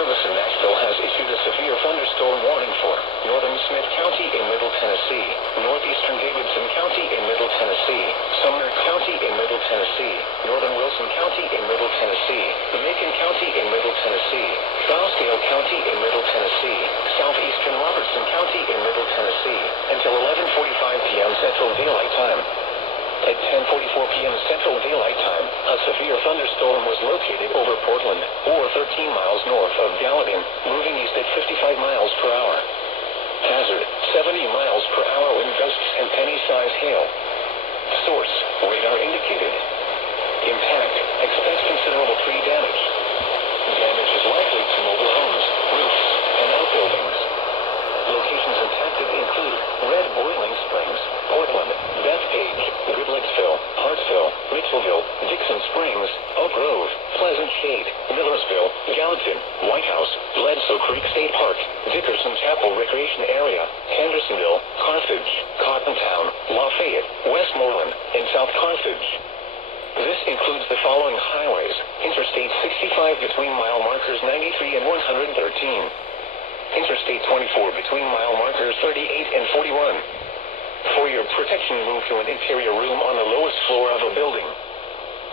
Service in Nashville has issued a severe thunderstorm warning for northern Smith County in Middle Tennessee, northeastern Davidson County in Middle Tennessee, Sumner County in Middle Tennessee, northern Wilson County in Middle Tennessee, Macon County in Middle Tennessee, Trousdale County in Middle Tennessee, southeastern Robertson County in Middle Tennessee, until 11:45 p.m. Central Daylight Time. At 10:44 p.m. Central Daylight Time, a severe thunderstorm was located over Portland, or 13 miles north of Gallatin, moving east at 55 miles per hour. Hazard, 70 miles per hour wind gusts and penny-size hail. Source, radar indicated. Impact, expect considerable tree damage. Damage is likely to mobile homes, roofs, and outbuildings. Locations impacted include Red Boiling Springs, Portland, Bethpage, Goodlettsville, Hartsville, Mitchellville, Dixon Springs, Oak Grove, Pleasant Shade, Millersville, Gallatin, White House, Bledsoe Creek State Park, Dickerson Chapel Recreation Area, Hendersonville, Carthage, Cottontown, Lafayette, Westmoreland, and South Carthage. This includes the following highways: Interstate 65 between mile markers 93 and 113. Interstate 24 between mile markers 38 and 41. For your protection, move to an interior room on the lowest floor of a building.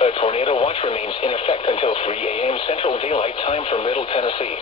A tornado watch remains in effect until 3 a.m. Central Daylight Time for Middle Tennessee.